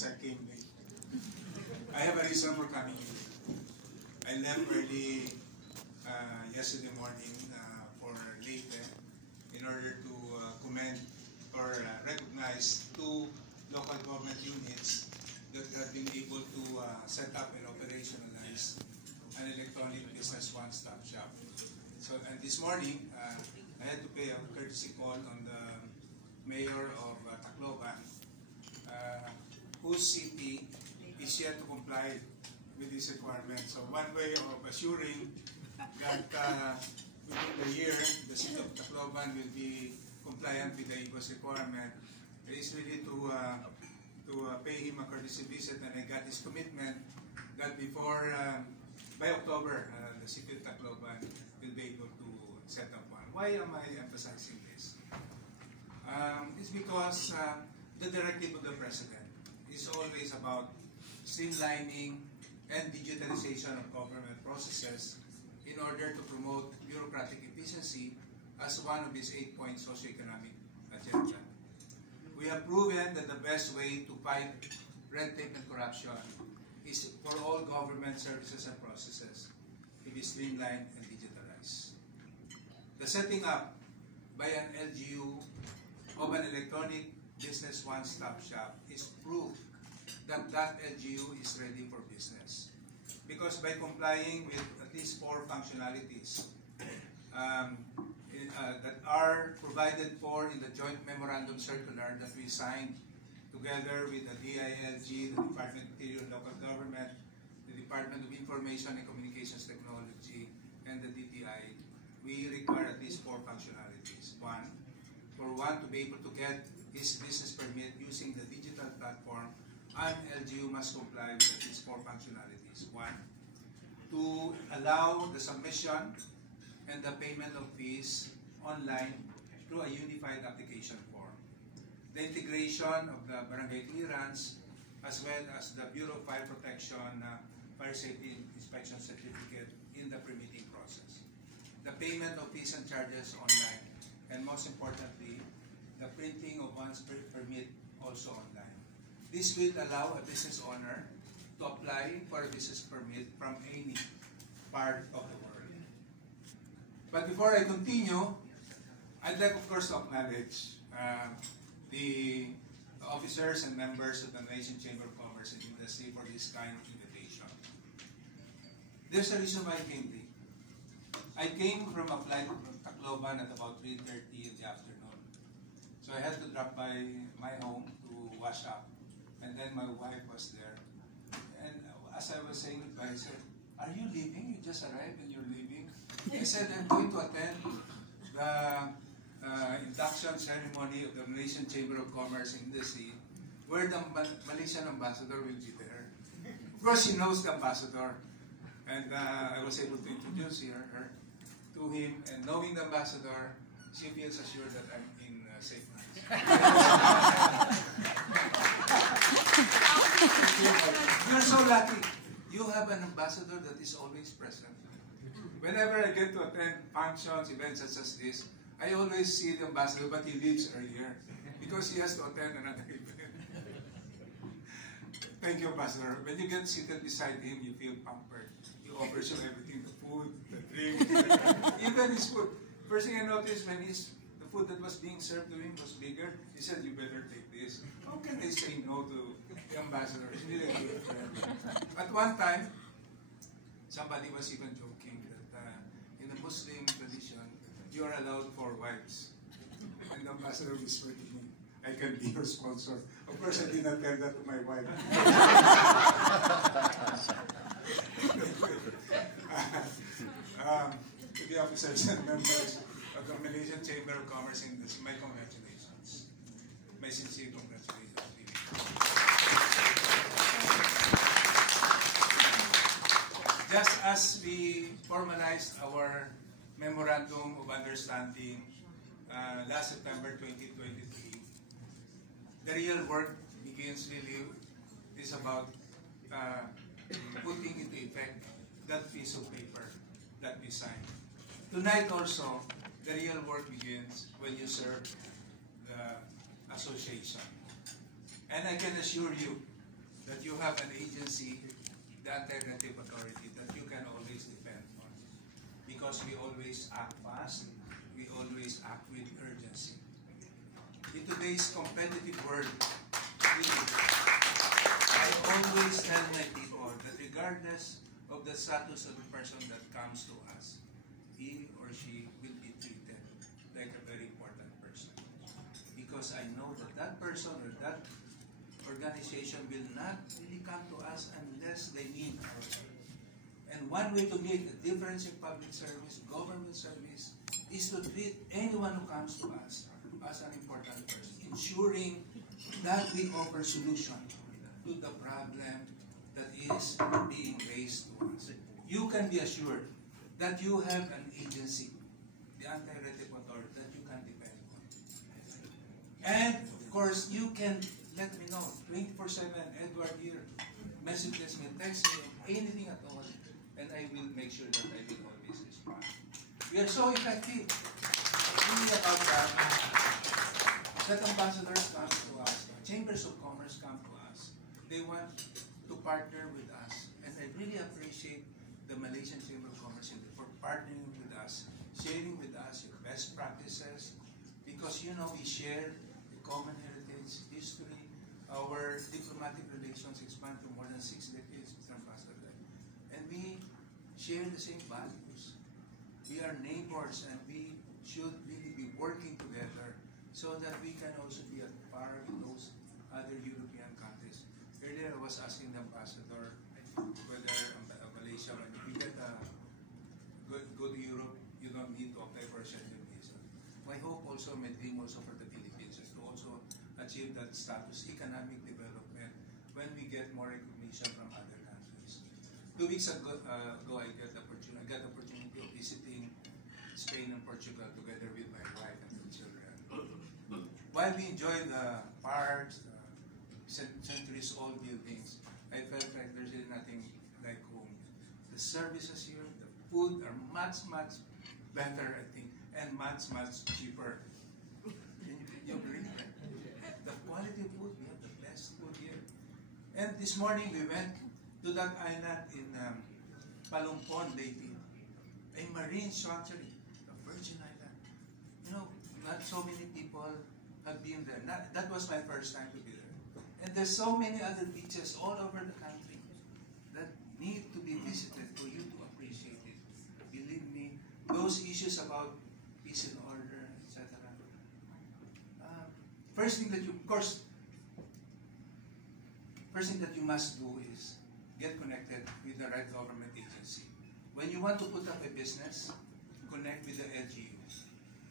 because I came late. I have a reason for coming in. I left early yesterday morning for Leyte in order to commend or recognize two local government units that have been able to set up and operationalize an electronic business one-stop shop. So, and this morning, I had to pay a courtesy call on the mayor of Tacloban, whose city is yet to comply with this requirement. So one way of assuring that within the year, the city of Tacloban will be compliant with the EBOS requirement is really to pay him a courtesy visit, and I got his commitment that before, by October, the city of Tacloban will be able to set up one. Why am I emphasizing this? It's because the directive of the President is always about streamlining and digitalization of government processes in order to promote bureaucratic efficiency as one of his 8-point socioeconomic agenda. We have proven that the best way to fight red tape and corruption is for all government services and processes to be streamlined and digitalized. The setting up by an LGU of an electronic business one-stop shop is proof that that LGU is ready for business. Because by complying with at least 4 functionalities that are provided for in the joint memorandum circular that we signed together with the DILG, the Department of Interior and Local Government, the Department of Information and Communications Technology, and the DTI, we require at least 4 functionalities. One, for one to be able to get his business permit using the digital platform, an LGU must comply with at least 4 functionalities. One, to allow the submission and the payment of fees online through a unified application form. The integration of the barangay clearance as well as the Bureau of Fire Protection Fire Safety Inspection Certificate in the permitting process. The payment of fees and charges online, and most importantly, the printing of one's permit also online. This will allow a business owner to apply for a business permit from any part of the world. But before I continue, I'd like, of course, to acknowledge the officers and members of the Malaysian Chamber of Commerce and Industry for this kind of invitation. There's a reason why I came late. I came from a flight from Tacloban at about 3:30 in the afternoon. So I had to drop by my home to wash up. And then my wife was there. And as I was saying goodbye, I said, "Are you leaving? You just arrived and you're leaving?" I said, "I'm going to attend the induction ceremony of the Malaysian Chamber of Commerce and Industry, where the Malaysian ambassador will be there." Of course, she knows the ambassador. And I was able to introduce her to him. And knowing the ambassador, she feels assured that I'm in safe hands. You're so lucky. You have an ambassador that is always present. Whenever I get to attend functions, events such as this, I always see the ambassador, but he leaves earlier because he has to attend another event. Thank you, Ambassador. When you get seated beside him, you feel pampered. He offers you everything, the food, the drink, even his food. First thing I noticed when the food that was being served to him was bigger, he said, "You better take this." How can I say no to the ambassador? He's really a good friend. At one time, somebody was even joking that in the Muslim tradition, you are allowed 4 wives. And the ambassador whispered to me, "I can be your sponsor." Of course, I did not tell that to my wife. To the officers and members of the Malaysian Chamber of Commerce and Industry, my congratulations. My sincere congratulations. Just as we formalized our Memorandum of Understanding last September 2023, the real work begins really is about putting into effect that piece of paper that we signed. Tonight also, the real work begins when you serve the association. And I can assure you that you have an agency, the Anti-Retive Authority, that you can always depend on. Because we always act fast, we always act with urgency. In today's competitive world, I always tell my people that regardless of the status of the person that comes to us, he or she will be treated like a very important person. Because I know that that person or that organization will not really come to us unless they need our help. And one way to make a difference in public service, government service, is to treat anyone who comes to us as an important person, ensuring that we offer solution to the problem that is being raised to us. You can be assured that you have an agency, the Anti-Retive Authority, that you can depend on. And, of course, you can let me know, 24/7, Edward here, messages me, text me, anything at all, and I will make sure that I will always respond. We are so effective. Really about that. That ambassadors come to us, chambers of commerce come to us. They want to partner with us, and I really appreciate the Malaysian Chamber of Commerce for partnering with us, sharing with us your best practices, because you know we share the common heritage, history, our diplomatic relations expand to more than 6 decades, Mr. Ambassador, and we share the same values. We are neighbors, and we should really be working together so that we can also be at par with those other European countries. Earlier, I was asking the ambassador whether Malaysia, when you get go to Europe, you don't need to apply for a Schengen visa. My hope also, my dream also for the Philippines is to also achieve that status, economic development, when we get more recognition from other countries. 2 weeks ago, I got the opportunity of visiting Spain and Portugal together with my wife and the children. While we enjoyed the parks, centuries-old buildings, I felt like there's really nothing like home. The services here, the food are much, much better, I think, and much, much cheaper. You agree? The quality of food, we have the best food here. And this morning we went to that island in Palumpon, Leyte, a marine sanctuary, a virgin island. You know, not so many people have been there. That was my first time to be there. And there's so many other beaches all over the country that need to be visited for you to appreciate it. Believe me, those issues about peace and order, etc. First thing that you must do is get connected with the right government agency. When you want to put up a business, connect with the LGU.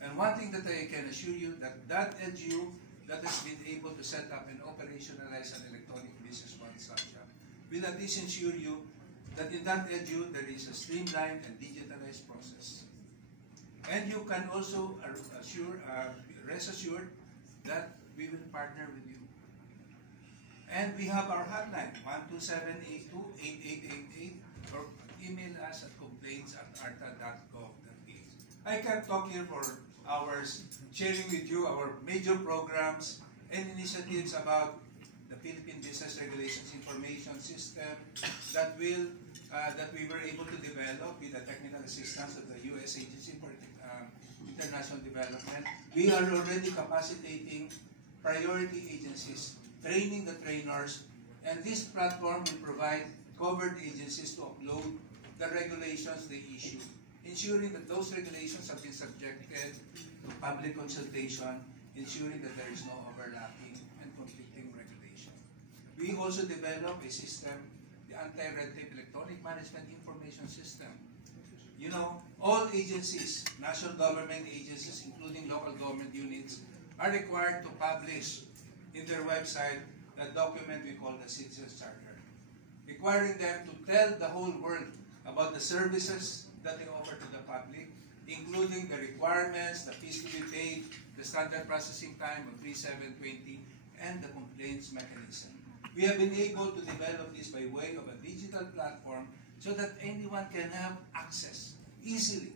And one thing that I can assure you, that LGU that has been able to set up and operationalize an electronic business one-stop shop will at least ensure you that in that LGU there is a streamlined and digitalized process. And you can also rest assured that we will partner with you. And we have our hotline, 12782-8888, or email us at complaints@arta.gov.ph. I can talk here for hours, sharing with you our major programs and initiatives about the Philippine Business Regulations Information System that we were able to develop with the technical assistance of the U.S. Agency for International Development. We are already capacitating priority agencies, training the trainers, and this platform will provide covered agencies to upload the regulations they issue, ensuring that those regulations have been subjected to public consultation, ensuring that there is no overlapping and conflicting regulation. We also develop a system, the Anti-Retive Electronic Management Information System. You know, all agencies, national government agencies, including local government units, are required to publish in their website a document we call the Citizens Charter, requiring them to tell the whole world about the services that they offer to the public, including the requirements, the fees to be paid, the standard processing time of 3720, and the complaints mechanism. We have been able to develop this by way of a digital platform so that anyone can have access easily.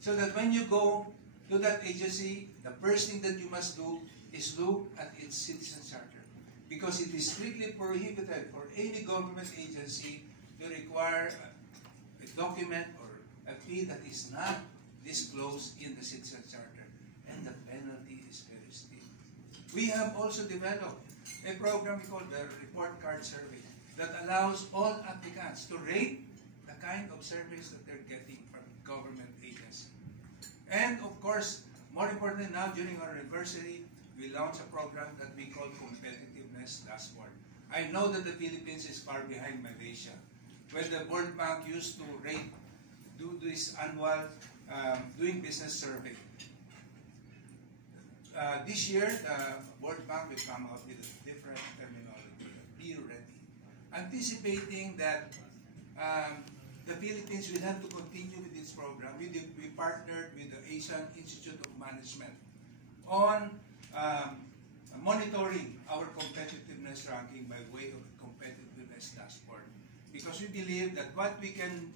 So that when you go to that agency, the first thing that you must do is look at its Citizen Charter. because it is strictly prohibited for any government agency to require a document or a fee that is not disclosed in the Citizen Charter, and the penalty is very steep. We have also developed a program called the Report Card Survey that allows all applicants to rate the kind of service that they're getting from government agencies. And of course, more importantly now, during our anniversary, we launched a program that we call Competitiveness Dashboard. I know that the Philippines is far behind Malaysia. When the World Bank used to do this annual doing business survey. This year, the World Bank will come out with a different terminology, be ready. Anticipating that the Philippines will have to continue with this program. We partnered with the Asian Institute of Management on monitoring our competitiveness ranking by way of a competitiveness dashboard. Because we believe that what we can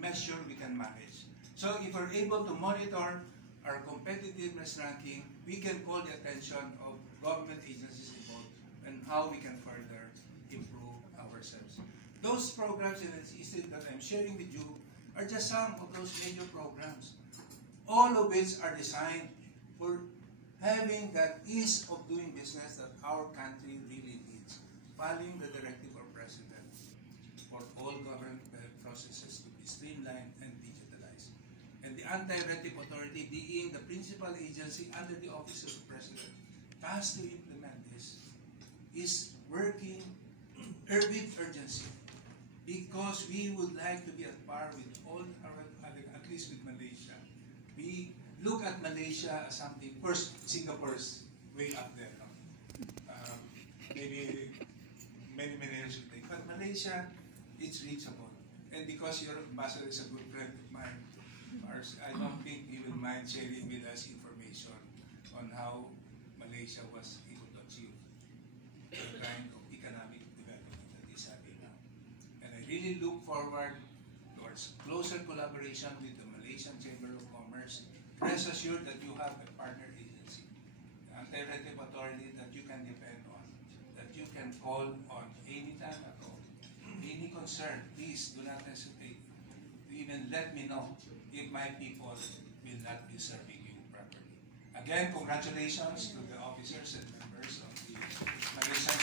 measure, we can manage. So if we're able to monitor our competitiveness ranking, we can call the attention of government agencies involved and how we can further improve ourselves. Those programs and initiatives that I'm sharing with you are just some of those major programs, all of which are designed for having that ease of doing business that our country really needs, following the directive of President for all government processes to be streamlined and digitalized. And the Anti-Retive Authority, being the principal agency under the Office of the President, tasked to implement this, is working with urgency, because we would like to be at par with all our, at least with Malaysia. We look at Malaysia as something, first, Singapore's way up there. No? Maybe many years will take, but Malaysia, it's reachable. And because your ambassador is a good friend of mine, Mars, I don't think he will mind sharing with us information on how Malaysia was able to achieve the kind of economic development that is happening now. And I really look forward towards closer collaboration with the Malaysian Chamber of Commerce. Rest assured that you have a partner agency, the Anti-Retive Authority that you can depend on, that you can call on any time at all. Any concern, please do not hesitate to even let me know if my people will not be serving you properly. Again, congratulations to the officers and members of the Malaysian